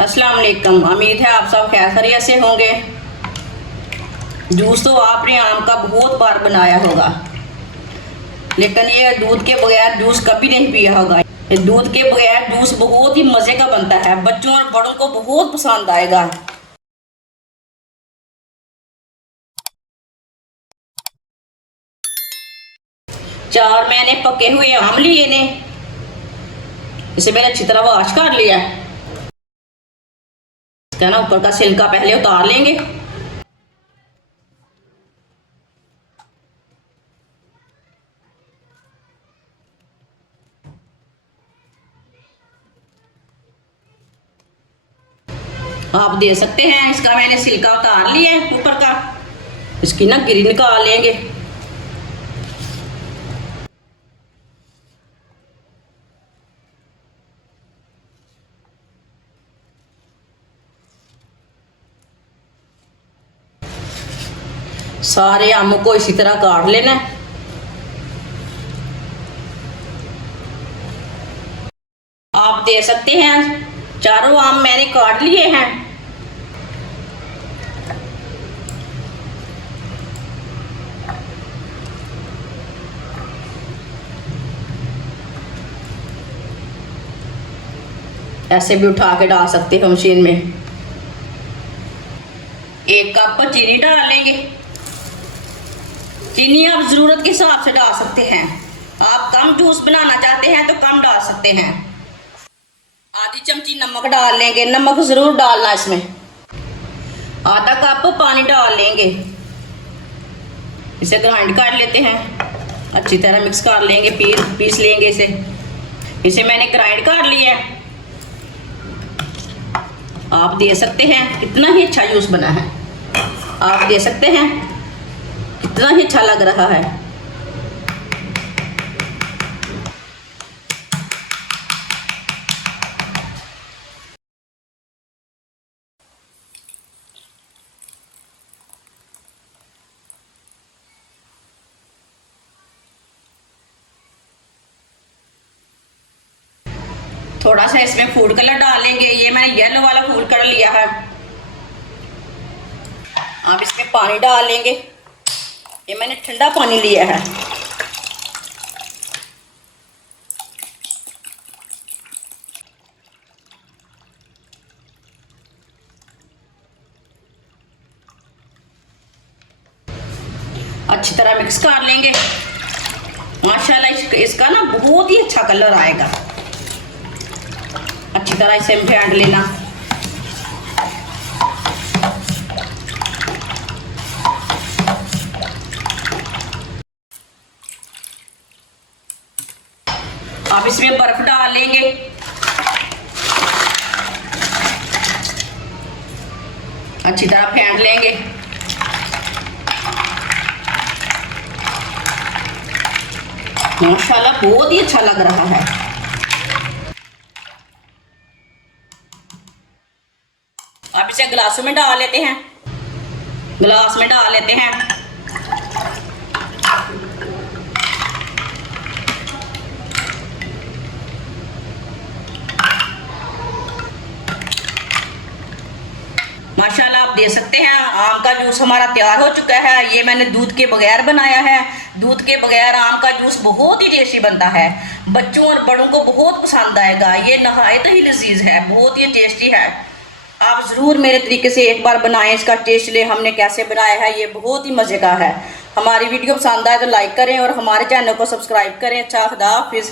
अस्सलाम वालेकुम। उम्मीद है आप सब खैरियत से होंगे। जूस तो आपने आम का बहुत बार बनाया होगा, लेकिन ये दूध के बगैर जूस कभी नहीं पिया होगा। ये दूध के बगैर जूस बहुत ही मज़े का बनता है, बच्चों और बड़ों को बहुत पसंद आएगा। चार मैंने पके हुए आम लिए ने, इसे मैंने अच्छी तरह वॉश कर लिया। इसका ना ऊपर का छिलका पहले उतार लेंगे। आप दे सकते हैं, इसका मैंने छिलका उतार लिया है ऊपर का। इसकी ना गिरी निकाल लेंगे। सारे आमों को इसी तरह काट लेना है। आप दे सकते हैं, चारों आम मैंने काट लिए हैं। ऐसे भी उठा के डाल सकते हैं मशीन में। एक कप चीनी डाल लेंगे। चीनी आप जरूरत के हिसाब से डाल सकते हैं। आप कम जूस बनाना चाहते हैं तो कम डाल सकते हैं। आधी चमची नमक डाल लेंगे, नमक जरूर डालना इसमें। आधा कप पानी डाल लेंगे। इसे ग्राइंड कर लेते हैं, अच्छी तरह मिक्स कर लेंगे, पीस लेंगे इसे मैंने ग्राइंड कर लिया है। आप दे सकते हैं, कितना ही अच्छा जूस बना है। आप दे सकते हैं, कितना ही अच्छा लग रहा है। थोड़ा सा इसमें फूड कलर डालेंगे। ये मैंने येलो वाला फूड कलर लिया है। आप इसमें पानी डालेंगे। ये मैंने ठंडा पानी लिया है। अच्छी तरह मिक्स कर लेंगे। माशाल्लाह इसका ना बहुत ही अच्छा कलर आएगा। अच्छी तरह इसे फेंट लेना। आप इसमें बर्फ डाल लेंगे। अच्छी तरह फेंट लेंगे। माशाल्लाह बहुत ही अच्छा लग रहा है। आप इसे गिलासों में डाल लेते हैं। गिलास में डाल लेते हैं। माशाल्लाह आप दे सकते हैं, आम का जूस हमारा तैयार हो चुका है। ये मैंने दूध के बगैर बनाया है। दूध के बगैर आम का जूस बहुत ही टेस्टी बनता है, बच्चों और बड़ों को बहुत पसंद आएगा। ये नहायत ही लजीज है, बहुत ही टेस्टी है। आप ज़रूर मेरे तरीके से एक बार बनाएं, इसका टेस्ट ले हमने कैसे बनाया है। ये बहुत ही मज़े का है। हमारी वीडियो पसंद आए तो लाइक करें और हमारे चैनल को सब्सक्राइब करें। अच्छा, खुदा हाफिज़।